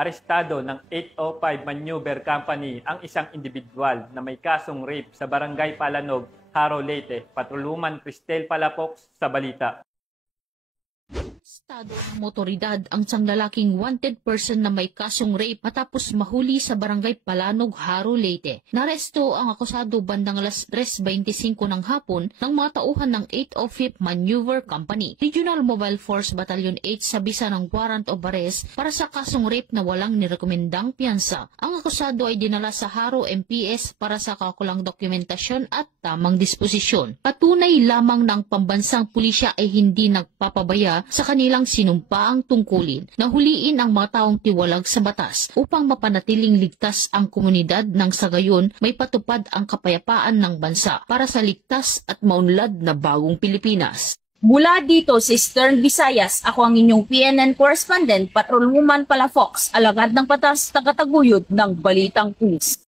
Arestado ng 805 Maneuver Company ang isang individual na may kasong rape sa Barangay Palanog, Haro, Leyte. Patroluman Cristel Palafox sa balita. Estado ng motoridad ang isang lalaking wanted person na may kasong rape matapos mahuli sa Barangay Palanog, Haro, Leyte. Naresto ang akusado bandang alas 3:25 ng hapon ng mga tauhan ng 805 Maneuver Company. Regional Mobile Force Battalion 8 sa bisa ng warrant of arrest para sa kasong rape na walang nirekomendang piyansa. Ang akusado ay dinala sa Haro MPS para sa kakulang dokumentasyon at tamang disposisyon. Patunay lamang ng pambansang pulisya ay hindi nagpapabaya sa kanilang sinumpaang tungkulin na huliin ang mga taong tiwalag sa batas upang mapanatiling ligtas ang komunidad nang sa gayon may patupad ang kapayapaan ng bansa para sa ligtas at maunlad na bagong Pilipinas. Mula dito sa Eastern Visayas, ako ang inyong PNN correspondent, Patrolwoman Palafox, alagad ng patas, tagataguyod ng Balitang Pulis.